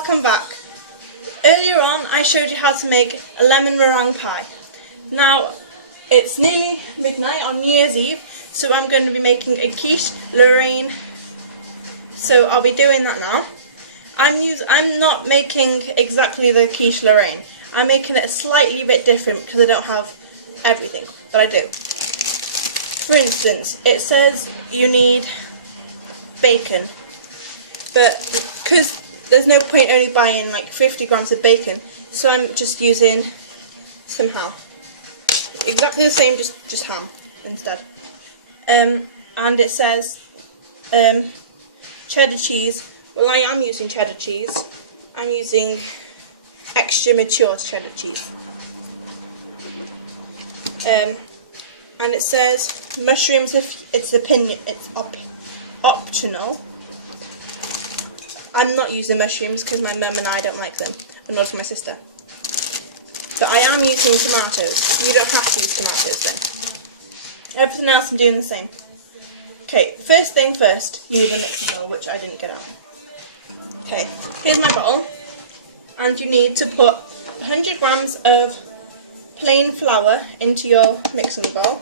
welcome back. Earlier on I showed you how to make a lemon meringue pie. Now it's nearly midnight on New Year's Eve, so I'm going to be making a quiche Lorraine. So I'll be doing that now. I'm not making exactly the quiche Lorraine. I'm making it a slightly bit different because I don't have everything, but I do. For instance, it says you need bacon, but because there's no point only buying like 50 grams of bacon, so I'm just using some ham. Exactly the same, just ham instead. And it says cheddar cheese. Well, I am using cheddar cheese. I'm using extra mature cheddar cheese. And it says mushrooms if it's optional. I'm not using mushrooms because my mum and I don't like them, and nor does my sister. But I am using tomatoes. You don't have to use tomatoes then. Everything else I'm doing the same. Okay, first thing first, you need a mixing bowl, which I didn't get out. Okay, here's my bowl, and you need to put 100 grams of plain flour into your mixing bowl.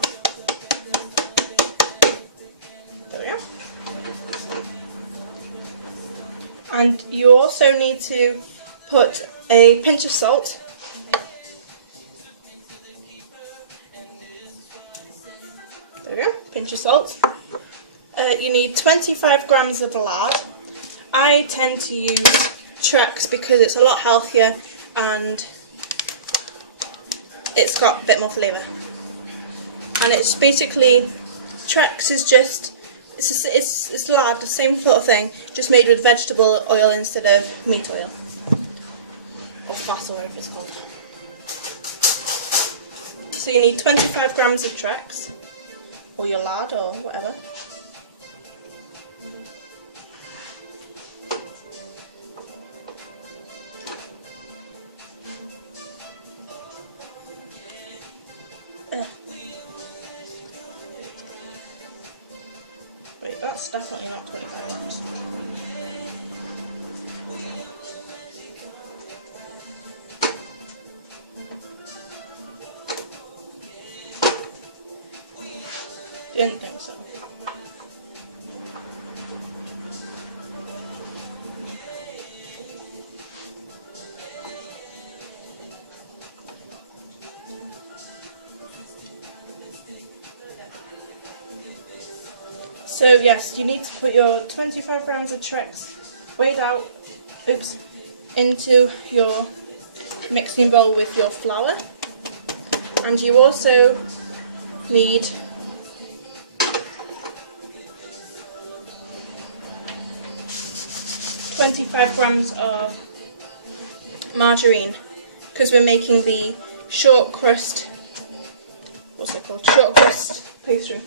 There we go. And you also need to put a pinch of salt. There we go, pinch of salt. You need 25 grams of lard. I tend to use Trecks because it's a lot healthier and it's got a bit more flavour. And it's basically, Trecks is just, it's lard, the same sort of thing, just made with vegetable oil instead of meat oil. Or fat or whatever it's called. So you need 25 grams of Trecks, or your lard or whatever. That's definitely not 25 grams. Didn't think so. So yes, you need to put your 25 grams of Trecks weighed out, into your mixing bowl with your flour, and you also need £25 of margarine, because we're making the short crust, what's it called? Short crust pastry.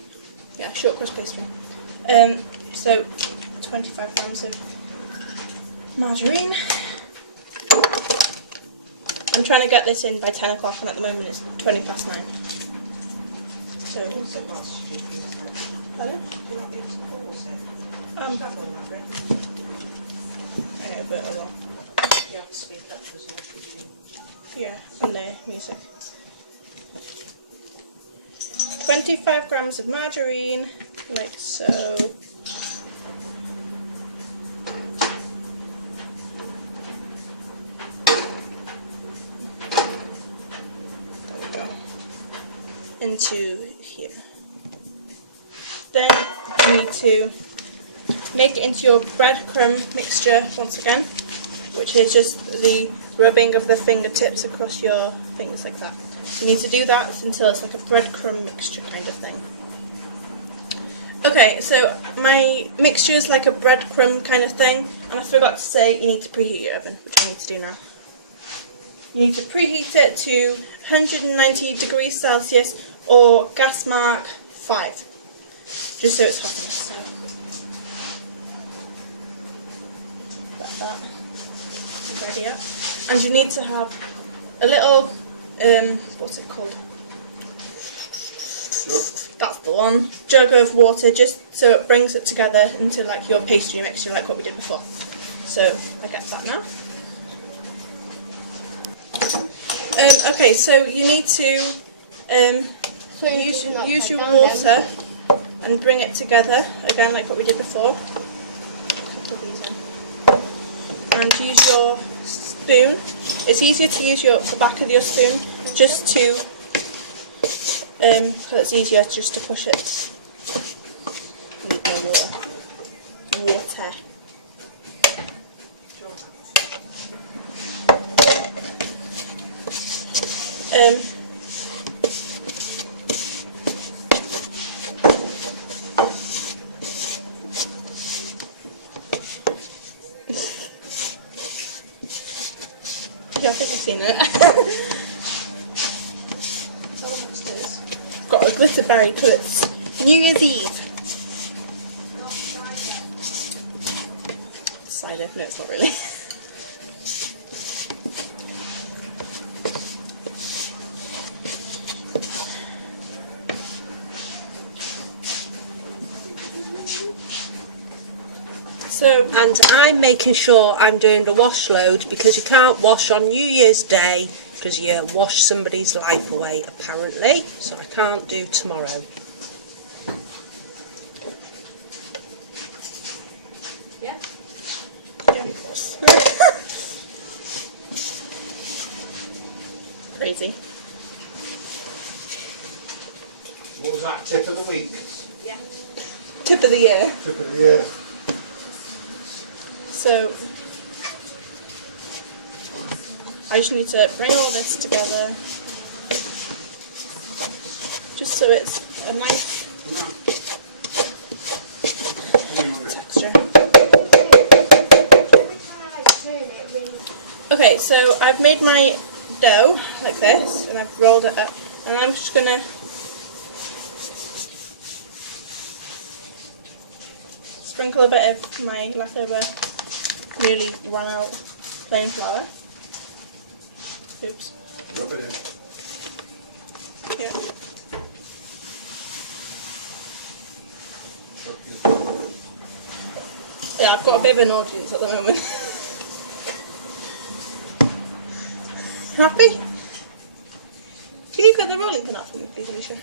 Yeah, short crust pastry. So 25 grams of margarine. I'm trying to get this in by 10 o'clock, and at the moment it's 20 past 9. So, pardon? I know, but a lot. Yeah, and the music. 25 grams of margarine, like so. Into here. Then you need to make it into your breadcrumb mixture once again, which is just the rubbing of the fingertips across your fingers like that. You need to do that until it's like a breadcrumb mixture kind of thing. Okay, so my mixture is like a breadcrumb kind of thing, and I forgot to say you need to preheat your oven, which I need to do now. You need to preheat it to 190 degrees Celsius or gas mark 5, just so it's hot enough. So, like that. Ready up. And you need to have a little, what's it called? That's the one. Jug of water, just so it brings it together into like your pastry mixture, like what we did before. So I get that now. Okay, so you need to use your water and bring it together again, like what we did before. Couple of these in. And use your spoon. It's easier to use the back of your spoon just to, because it's easier just to push it. I need more water. Water. Yeah, I think I've seen it. Got a glitter berry because it's New Year's Eve. Cider, no it's not really. And I'm making sure I'm doing the wash load because you can't wash on New Year's Day because you wash somebody's life away apparently, so I can't do tomorrow. Yeah? Yeah, of course. Crazy. What was that, tip of the week? Yeah. Tip of the year. Tip of the year. So, I just need to bring all this together, just so it's a nice texture. Okay, so I've made my dough like this, and I've rolled it up, and I'm just gonna sprinkle a bit of my leftover newly run out plain flour. Oops. Rub it in. Yeah. Yeah, I've got a bit of an audience at the moment. Happy? Can you cut the rolling pin off for me, please, Alesha?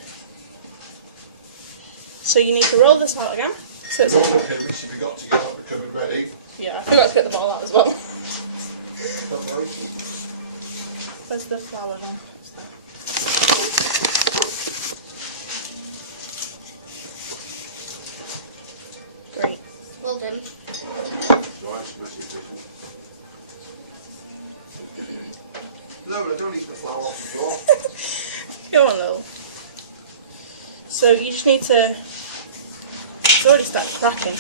So you need to roll this out again. So it's Roll it in, which we got to get up the cupboard ready. yeah, I forgot to get the ball out as well. Don't worry. Where's the flour now? Great. Well done. Right, it's messy this one. No, but I don't need the flour off the floor. Go on, Lil. So you just need to. It's already started cracking.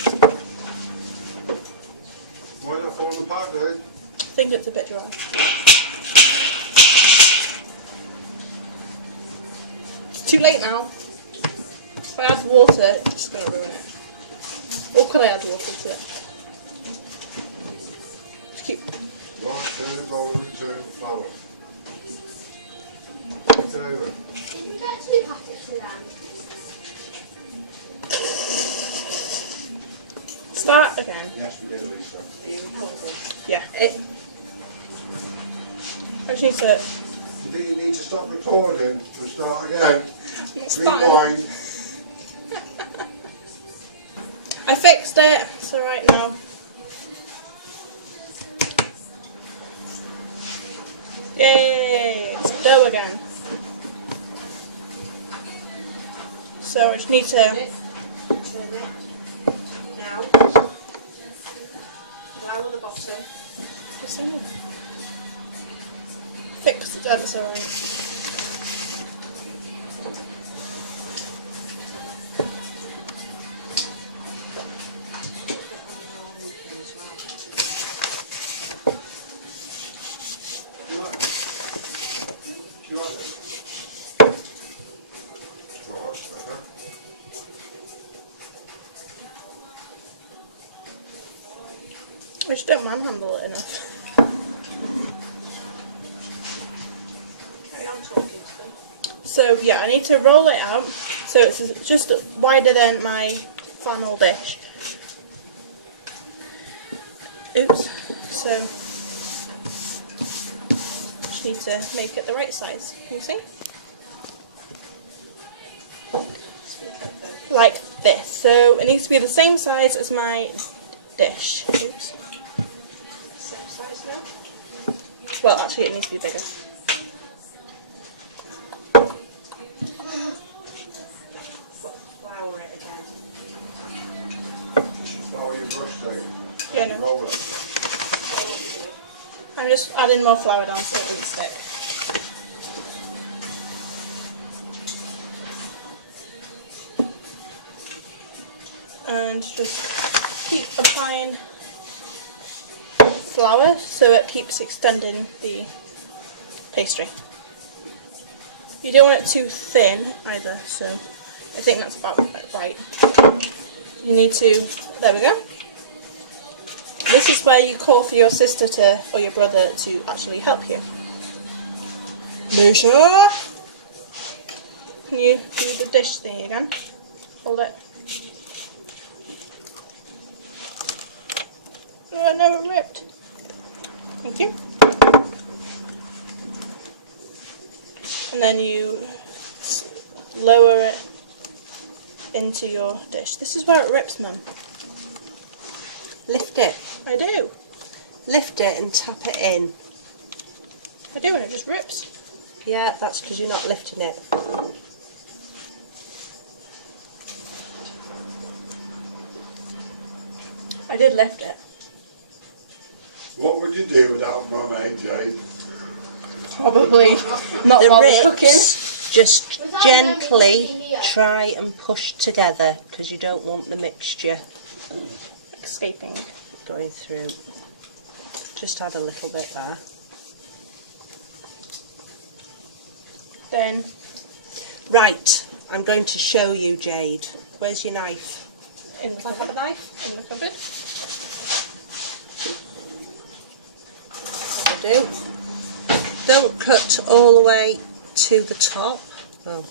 Why not falling apart there? I think it's a bit dry. It's too late now. If I add water, it's just going to ruin it. Or could I add water to it? Just keep. Right, turn it roller and turn flour. Turn it. You get 2 packets of them. Start again. Yes, we did, Alesha. Yeah. I just need to. You think you need to stop recording to start again? Not starting. Rewind. I fixed it. It's alright now. Yay! It's dough again. So I just need to. Turn it. Now. Now on the bottom. Fix the dough, it's alright. Do you like this? I just don't manhandle it enough. So yeah, I need to roll it out so it's just wider than my funnel dish. Oops. So just need to make it the right size. You see? Like this. So it needs to be the same size as my dish. Oops. Same size now. Well, actually, it needs to be bigger. Flour it again. Flour your brush thing. Yeah, no. Roll it. I'm just adding more flour down so it doesn't stick. And just keep applying flour so it keeps extending the pastry. You don't want it too thin either, so I think that's about right. You need to, there we go. This is where you call for your sister to, or your brother to actually help you. Alesha! Can you do the dish thing again? Hold it. Oh no, it ripped. Thank you. And then you lower it into your dish. This is where it rips, Mum. Lift it. I do. Lift it and tap it in. I do, and it just rips. Yeah, that's because you're not lifting it. I did lift it. What would you do without my mate, Jade? Probably not The while we're cooking. rips, just Was that gently meant to be here? try and push together because you don't want the mixture Escaping. going through. Just add a little bit there. Then Right, I'm going to show you, Jade. Where's your knife? in the have a knife in the cupboard. That'll do. Don't cut all the way to the top. Oh.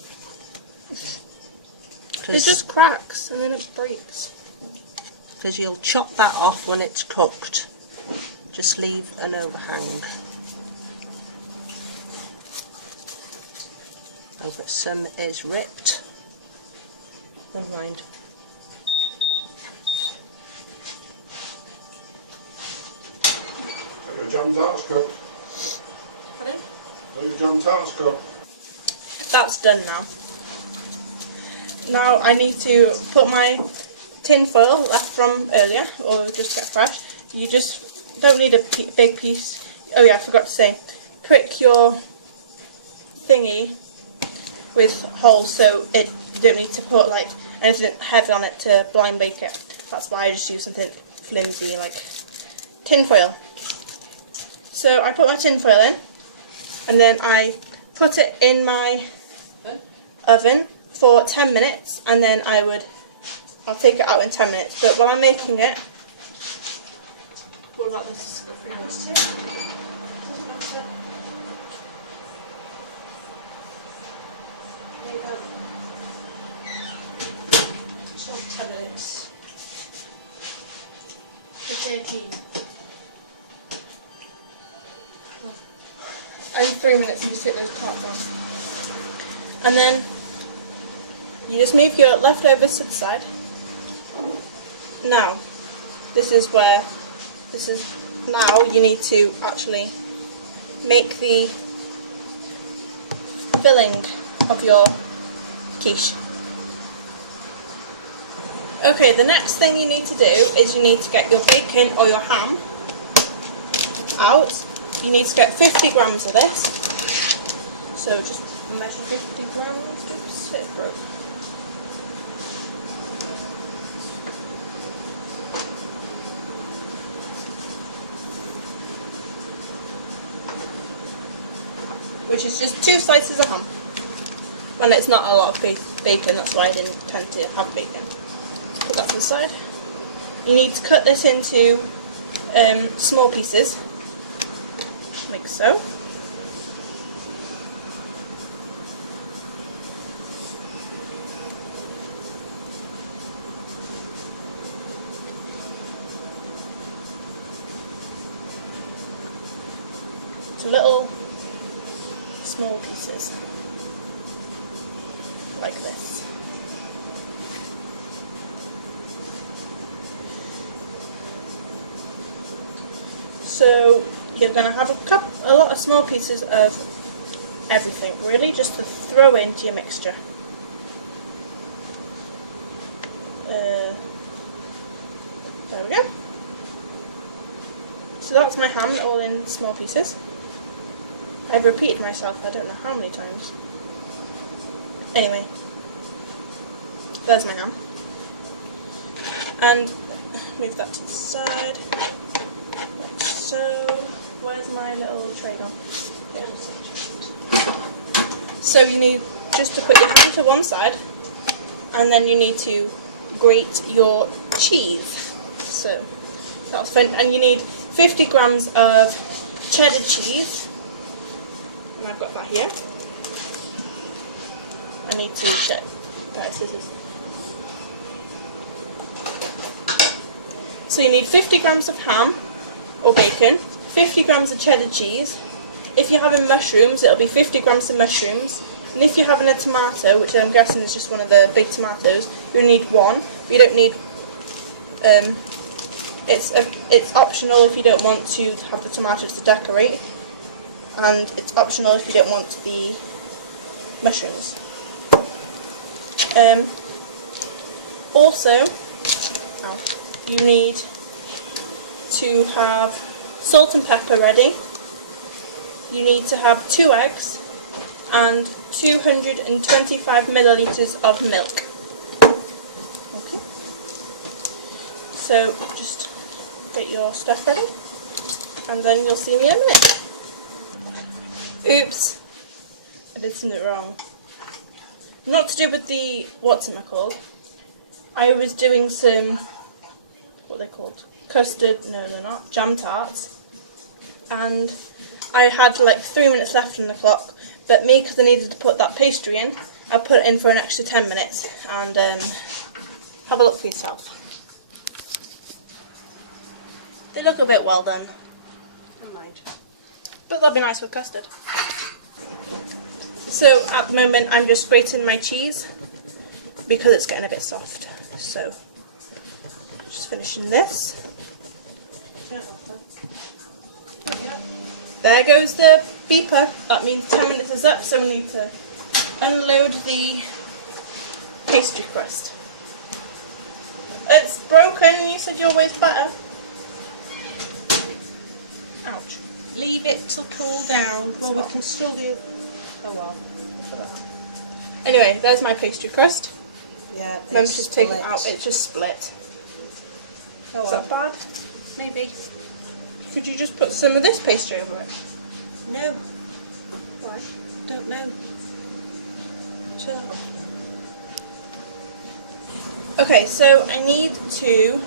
It just cracks and then it breaks. Because you'll chop that off when it's cooked. Just leave an overhang. Oh, but some is ripped. Never mind. Your jam tart's cooked. Your jam tart's cooked. That's done now. Now I need to put my tin foil left from earlier, or just get fresh. You just don't need a big piece. Oh yeah, I forgot to say, prick your thingy with holes so you don't need to put like anything heavy on it to blind bake it. That's why I just use something flimsy like tin foil. So I put my tin foil in, and then I put it in my oven for 10 minutes, and then I'll take it out in 10 minutes. But while I'm making it, what about this? It's not 10 minutes. The 13. And 3 minutes you just sit those parts on. And then you just move your leftovers to the side. Now, now you need to actually make the filling of your quiche. Okay, the next thing you need to do is you need to get your bacon or your ham out. You need to get 50 grams of this. So just measure 50 grams. Oops, it broke. Which is just 2 slices of ham. Well, it's not a lot of bacon, that's why I didn't tend to have bacon. Put that to the side. You need to cut this into small pieces, like so. It's a little small pieces, like this. So you're going to have a lot of small pieces of everything, really, just to throw into your mixture. There we go. So that's my ham, all in small pieces. I've repeated myself, I don't know how many times. Anyway, there's my ham. And move that to the side, like so. Where's my little tray gone? Yeah. So you need just to put your ham to one side, and then you need to grate your cheese. So that's fun. And you need 50 grams of cheddar cheese, and I've got that here. I need to get scissors. So you need 50 grams of ham or bacon, 50 grams of cheddar cheese. If you're having mushrooms, it'll be 50 grams of mushrooms. And if you're having a tomato, which I'm guessing is just one of the big tomatoes, you'll need one. But you don't need. It's optional if you don't want to have the tomatoes to decorate, and it's optional if you don't want the mushrooms. Also, you need to have salt and pepper ready. You need to have 2 eggs and 225 millilitres of milk. Okay. So just get your stuff ready, and then you'll see me in a minute. Oops, I did something wrong. Not to do with the what's-it-called. I was doing some, what are they called? Custard, no they're not, jam tarts. And I had like 3 minutes left on the clock, but me, because I needed to put that pastry in, I put it in for an extra 10 minutes, and have a look for yourself. They look a bit well done. Never mind. But they'll be nice with custard. So at the moment I'm just grating my cheese because it's getting a bit soft. So just finishing this. There goes the beeper. That means 10 minutes is up, so we need to unload the pastry crust. It's broken, you said you're always better. Ouch. Leave it to cool down. Well, we can still do. Oh well. Anyway, there's my pastry crust. Yeah. Remember to take it out, it just split. Oh, Is that bad? Maybe. Could you just put some of this pastry over it? No. Why? Don't know. Chill. Okay, so I need to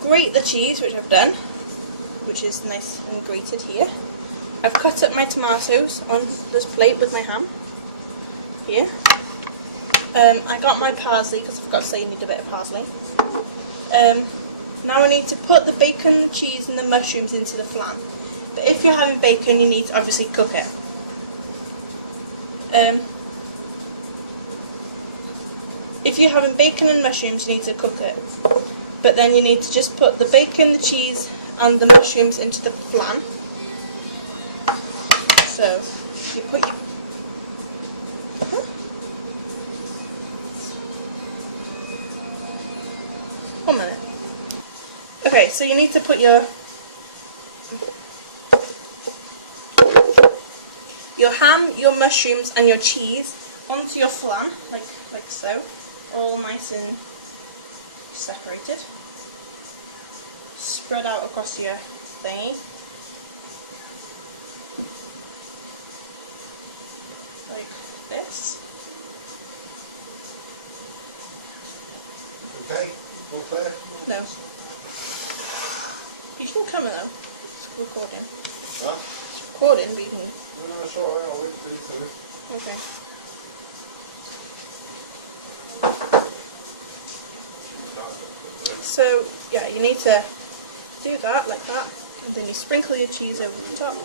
grate the cheese, which I've done, which is nice and grated here. I've cut up my tomatoes on this plate with my ham here. I got my parsley, because I forgot to say you need a bit of parsley. Now I need to put the bacon, the cheese and the mushrooms into the flan. But if you're having bacon, you need to obviously cook it. If you're having bacon and mushrooms, you need to cook it. But then you need to just put the bacon, the cheese and the mushrooms into the flan. So you put your... One minute. Okay, so you need to put your ham, your mushrooms and your cheese onto your flan, like so, all nice and separated. Spread out across your thingy. Like this. Okay, all clear? No. You can come though. It's recording. Huh? It's recording, but you can... No, it's alright, I'll wait for you. Okay. So, yeah, you need to do that, like that, and then you sprinkle your cheese over the top.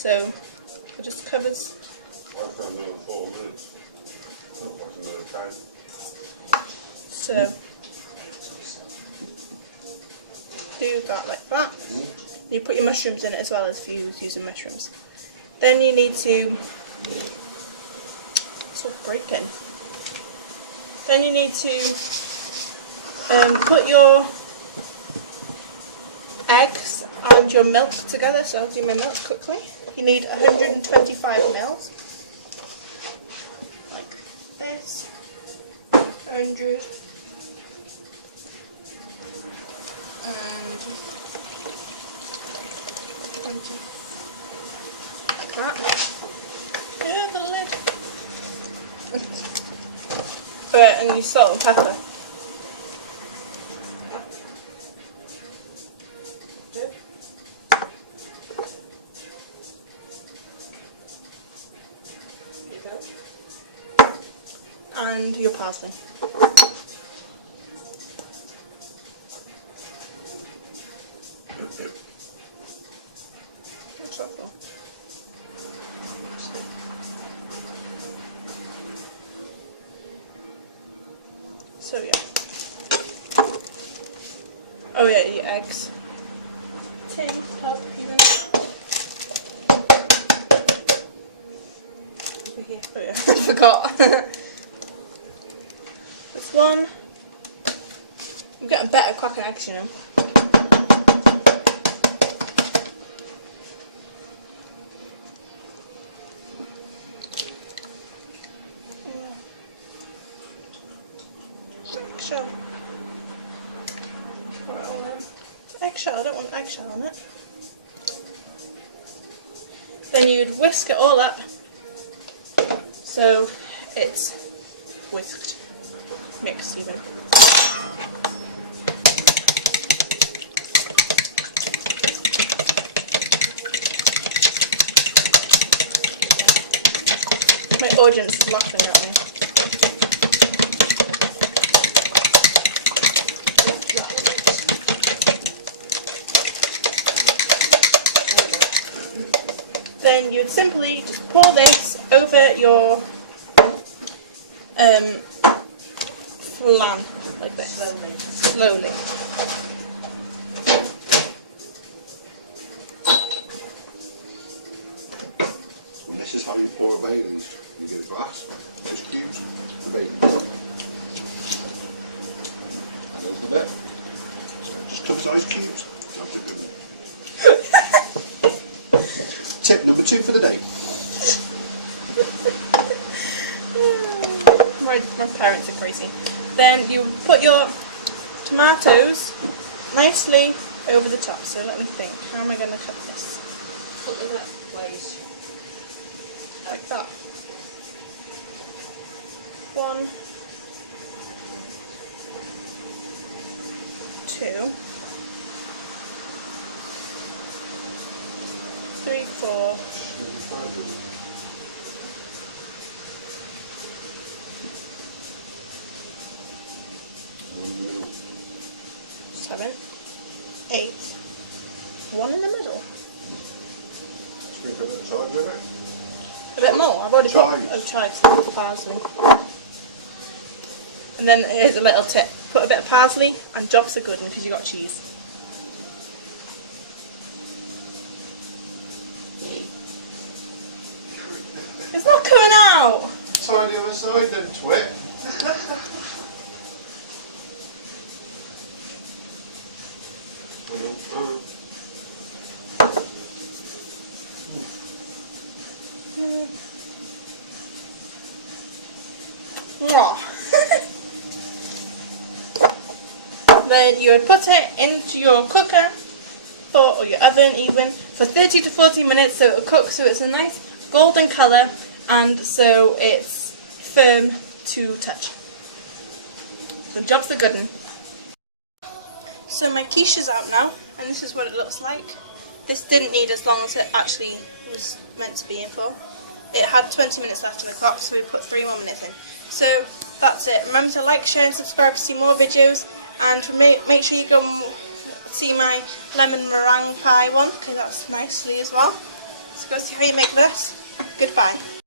So it just covers. I've got another 4 minutes. Not like another time. So do that like that. You put your mushrooms in it as well as if you was using mushrooms. Then you need to breaking. Then you need to put your eggs and your milk together. So I'll do my milk quickly. You need 125 mils. Like this. 100. Like that. Yeah, the lid. And you salt and pepper. And your parsley. What's that for? So yeah. Oh yeah, your eggs. Tin cup even. Oh yeah, I forgot. This one. I'm getting better at cracking eggs, you know. Eggshell. Eggshell, I don't want eggshell on it. Then you'd whisk it all up so it's whisked, mixed even. My audience is laughing at me. Then you would simply just pour this over your flan like this. Slowly. And this is how you pour bacons. You get a glass, just cubes, the bacon. And a little bit. Just cup size cubes. Sounds good. Tip number 2 for the day. My parents are crazy. Then you put your tomatoes nicely over the top. So let me think. How am I going to cut this? Put them up, please. Like that. 1, 2, 3, 4. 7, 8, 1 in the middle. Sprinkle a bit of thyme with it. A bit more. I've already put chives and parsley. And then here's a little tip: put a bit of parsley and drops are good because you got cheese. It's not coming out. Try the other side then, twit. Then you would put it into your cooker or your oven even for 30 to 40 minutes so it'll cook so it's a nice golden colour and so it's firm to touch. So job's a good one. So my quiche is out now and this is what it looks like. This didn't need as long as it actually was meant to be in for. It had 20 minutes left on the clock so we put 3 more minutes in. So that's it. Remember to like, share and subscribe to see more videos and make sure you go and see my lemon meringue pie one because that's nicely as well. So go see how you make this. Goodbye.